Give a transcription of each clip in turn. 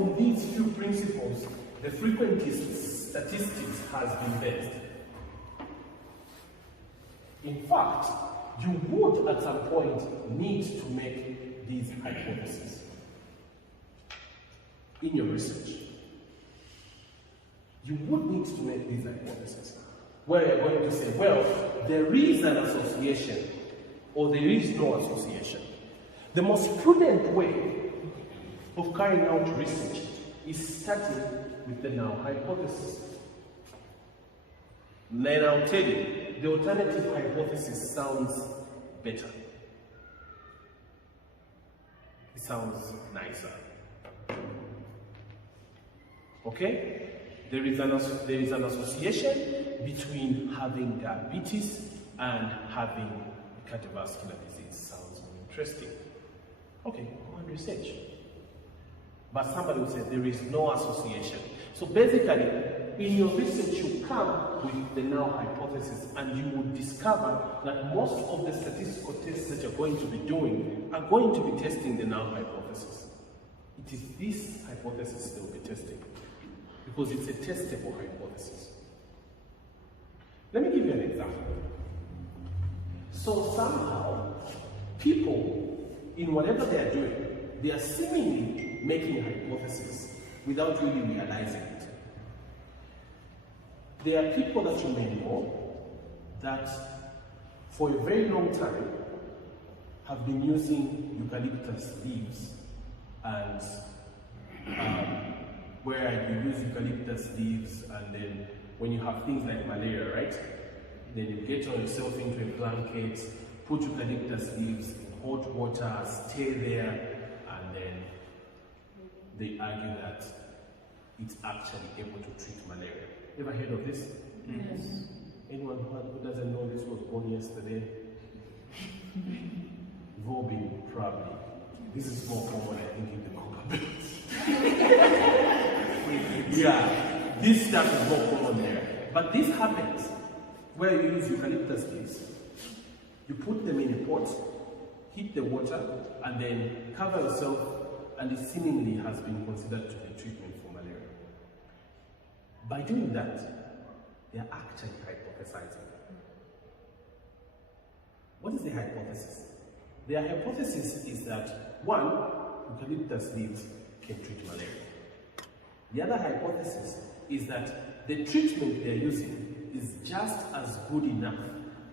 on these few principles, the frequentist statistics has been based. In fact, you would at some point need to make these hypotheses in your research. You would need to make these hypotheses where you're going to say, well, there is an association or there is no association. The most prudent way of carrying out research is starting with the null hypothesis. Then I'll tell you, the alternative hypothesis sounds better. It sounds nicer. Okay? There is an association between having diabetes and having cardiovascular disease. Sounds more interesting. Okay, go and research. But somebody will say there is no association. So basically, in your research, you come with the null hypothesis and you will discover that most of the statistical tests that you're going to be doing are going to be testing the null hypothesis. It is this hypothesis they will be testing because it's a testable hypothesis. Let me give you an example. So somehow, people, in whatever they are doing, they are seemingly making hypotheses without really realizing it. There are people that you may know that for a very long time have been using eucalyptus leaves and where you use eucalyptus leaves and then when you have things like malaria, right? Then you get yourself into a blanket, put eucalyptus leaves in hot water, stay there, and then they argue that it's actually able to treat malaria. Ever heard of this? Yes. Anyone who doesn't know this was born yesterday? You've all been probably. This is more common, I think, in the Congo Belt. Yeah, this stuff is more common there. But this happens where you use eucalyptus leaves. You put them in a pot, heat the water, and then cover yourself, and it seemingly has been considered to be treatment for malaria. By doing that, they are actually hypothesizing. What is the hypothesis? Their hypothesis is that, one, eucalyptus leaves can treat malaria. The other hypothesis is that the treatment they're using is just as good enough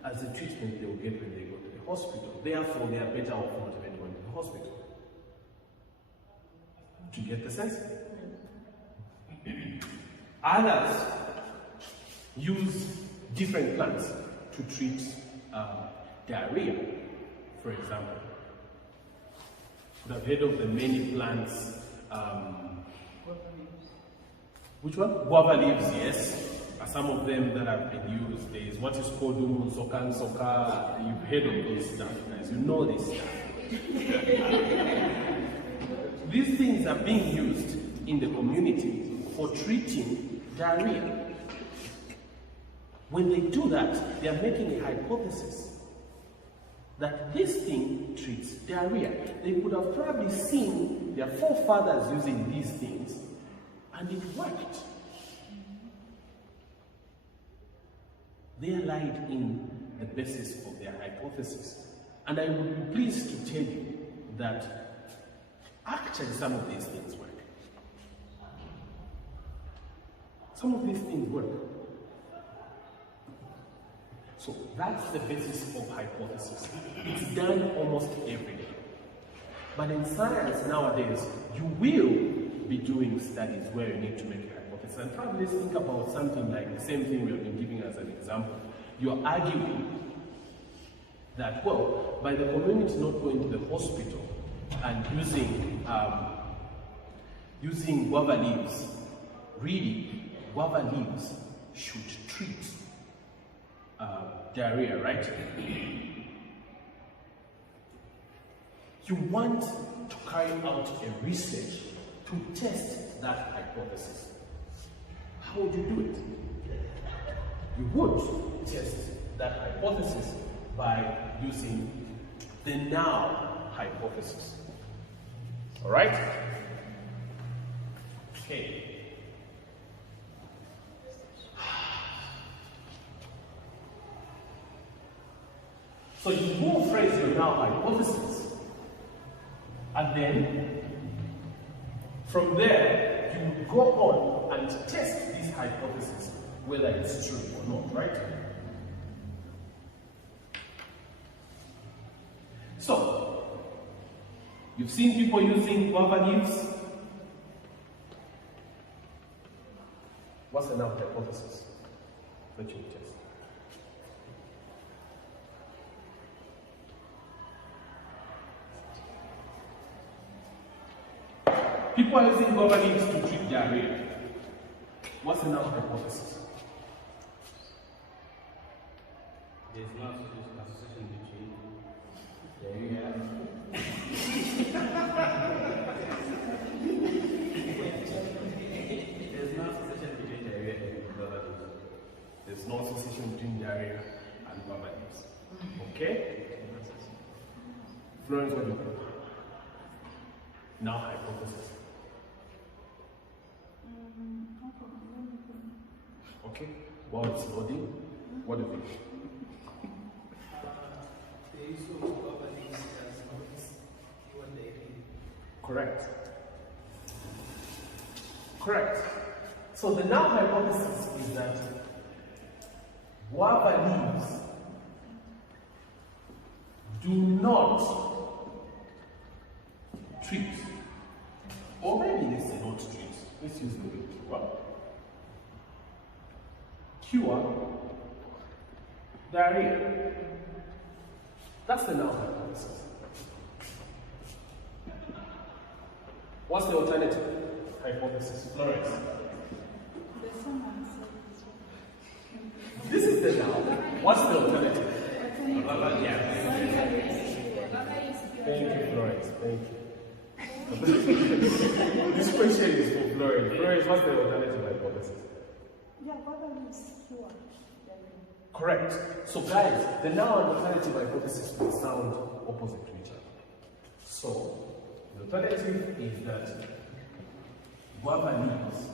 as the treatment they will get when they go to the hospital. Therefore, they are better off not even going to the hospital. Do you get the sense? Others use different plants to treat diarrhea, for example. You have heard of the many plants. Which one? Guava leaves, yes. Some of them that have been used. There is what is called sokan soka. You've heard of those stuff, guys. You know this stuff. These things are being used in the community for treating diarrhea. When they do that, they are making a hypothesis that this thing treats diarrhea. They could have probably seen their forefathers using these things, and it worked. They lied in the basis of their hypothesis. And I would be pleased to tell you that actually some of these things work. Some of these things work. So that's the basis of hypothesis. It's done almost every day. But in science nowadays, you will be doing studies where you need to make a hypothesis. And probably think about something like the same thing we have been giving as an example. You're arguing that, well, by the community not going to the hospital and using guava leaves, really, guava leaves should treat diarrhea, right? You want to carry out a research to test that hypothesis. How would you do it? You would test that hypothesis by using the null hypothesis. All right? Okay. So you move phrase your null hypothesis, and then from there you go on and test this hypothesis whether it's true or not, right? So you've seen people using guava leaves. What's the null hypothesis that you test? People are using guava leaves to treat diarrhea. What's the null hypothesis? There's no association between diarrhea. There's no association between diarrhea and guava leaves. There's no association between diarrhea and guava leaves. Okay? Florence, what do you think? Null hypothesis. Okay, while it's loading, what do you think? The use of guava leaves does not cure diarrhea. Correct. Correct. So the null hypothesis is that guava leaves do not treat, or maybe they say not treat. Let's use the word cure diarrhea. That's the null hypothesis. What's the alternative hypothesis? Florence. This is the null. What's the alternative? Yeah. Thank you, Florence. Thank you. This question is for Florence. Florence, what's the alternative hypothesis? Yeah, guava leaves cure. Correct. So guys, the null and alternative hypothesis will sound opposite to each other. So the alternative is that guava leaves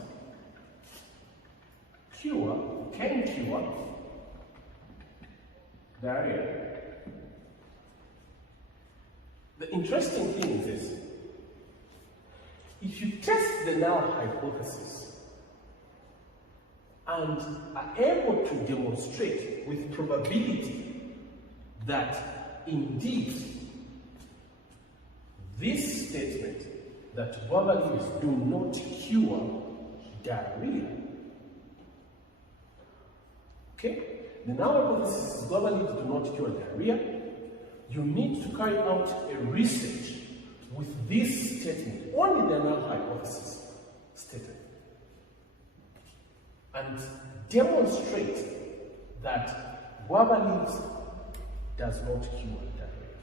can cure diarrhea. The interesting thing is this: if you test the null hypothesis and are able to demonstrate with probability that indeed this statement that guava leaves do not cure diarrhea, okay? The null hypothesis is guava leaves do not cure diarrhea. You need to carry out a research with this statement, only the null hypothesis stated, and demonstrate that guava leaves does not cure diarrhea.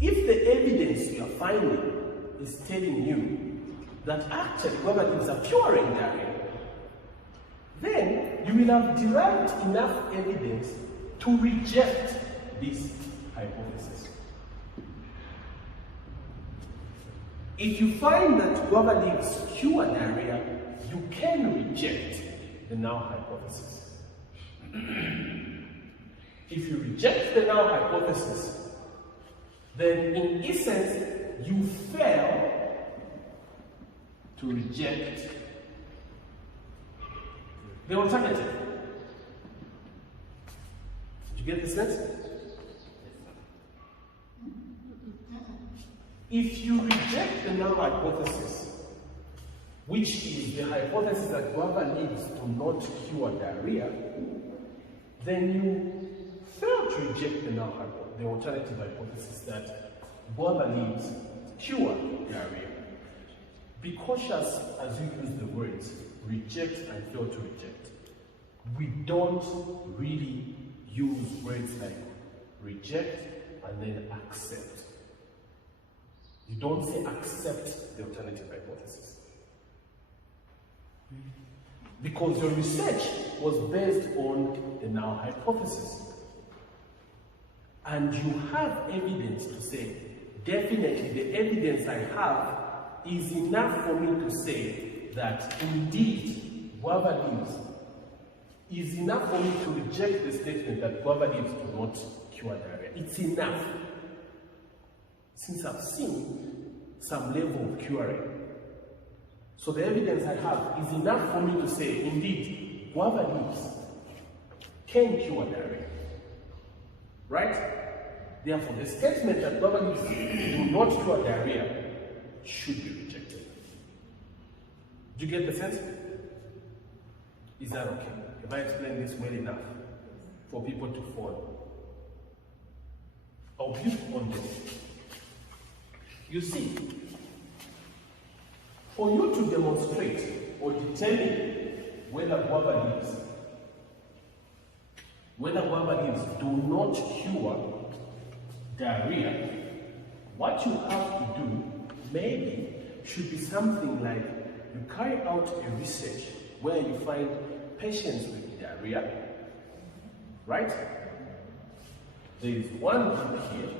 If the evidence you are finding is telling you that actually guava leaves are curing diarrhea, then you will have derived enough evidence to reject this hypothesis. If you find that guava leaves cure diarrhea, you can reject the null hypothesis. If you reject the null hypothesis, then in essence, you fail to reject the alternative. Did you get the sense? If you reject the null hypothesis, which is the hypothesis that guava leaves do not cure diarrhea, then you fail to reject the alternative hypothesis that guava leaves cure diarrhea. Be cautious as you use the words reject and fail to reject. We don't really use words like reject and then accept. You don't say accept the alternative hypothesis. Because your research was based on the null hypothesis. And you have evidence to say, definitely the evidence I have is enough for me to say that indeed guava leaves is enough for me to reject the statement that guava leaves do not cure diarrhea. It's enough. Since I've seen some level of curing. So the evidence I have is enough for me to say, indeed, guava leaves can cure diarrhea. Right? Therefore, the statement that guava leaves do not cure diarrhea should be rejected. Do you get the sense? Is that okay? Have I explained this well enough for people to follow? I'll build on this. You see, for you to demonstrate or determine whether guava leaves do not cure diarrhea, what you have to do maybe should be something like you carry out a research where you find patients with diarrhea, right? There is one group here,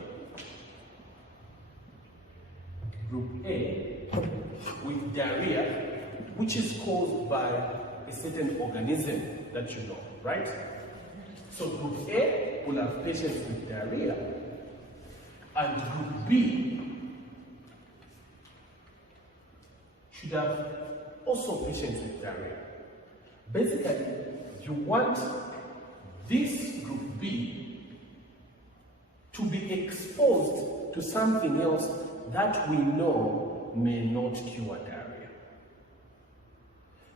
group A, with diarrhea, which is caused by a certain organism that you know, right? So group A will have patients with diarrhea, and group B should have also patients with diarrhea. Basically, you want this group B to be exposed to something else that we know may not cure diarrhea.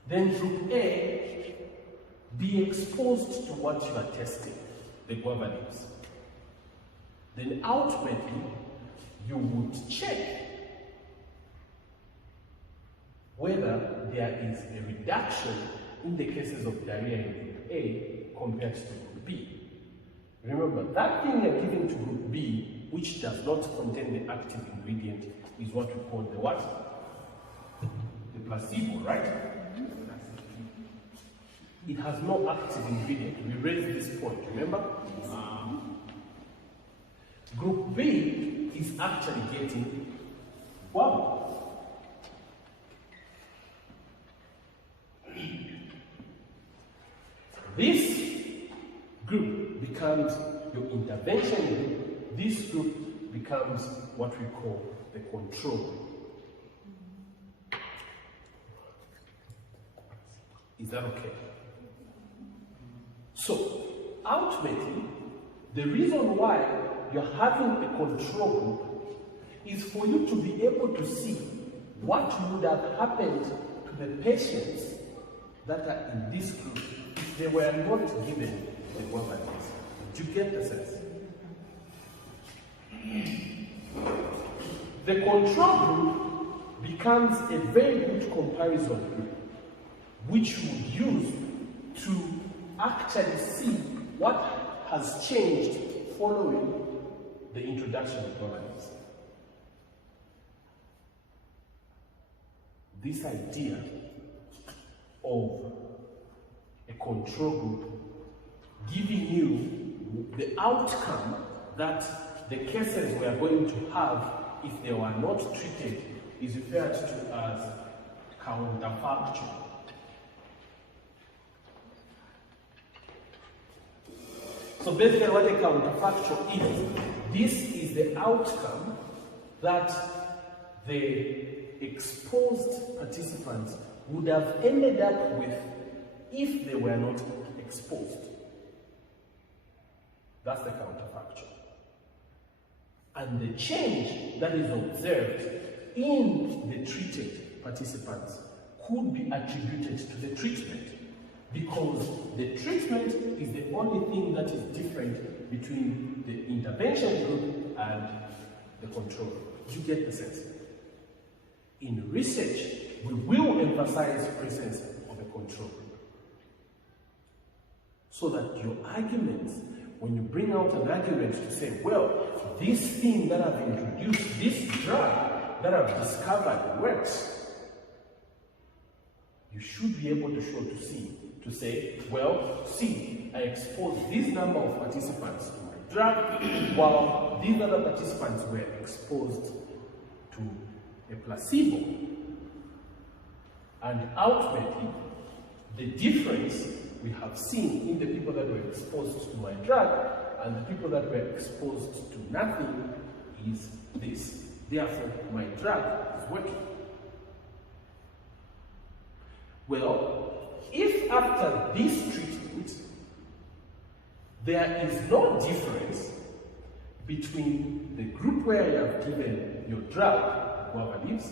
Then group A be exposed to what you are testing, the guava leaves. Then ultimately, you would check whether there is a reduction in the cases of diarrhea in group A compared to group B. Remember, that thing you're giving to group B, which does not contain the active ingredient, is what we call the what? The placebo, right? It has no active ingredient. We raised this point, remember? Group B is actually getting guava. This group becomes your intervention group. This group becomes what we call the control group. Is that okay? So, ultimately, the reason why you're having a control group is for you to be able to see what would have happened to the patients that are in this group if they were not given the guava leaves. Do you get the sense? The control group becomes a very good comparison group, which you would use to actually see what has changed following the introduction of guava leaves. This idea of a control group giving you the outcome that the cases we are going to have if they were not treated is referred to as counterfactual. So basically what a counterfactual is, this is the outcome that the exposed participants would have ended up with if they were not exposed. That's the counterfactual. And the change that is observed in the treated participants could be attributed to the treatment, because the treatment is the only thing that is different between the intervention group and the control group. Do you get the sense? In research, we will emphasize the presence of a control group, so that your arguments, when you bring out an argument to say, well, this thing that I've introduced, this drug that I've discovered works, you should be able to say, well, see, I exposed this number of participants to my drug, while these other participants were exposed to a placebo. And ultimately, the difference we have seen in the people that were exposed to my drug and the people that were exposed to nothing is this. Therefore, my drug is working. Well, if after this treatment, there is no difference between the group where you have given your drug, guava leaves,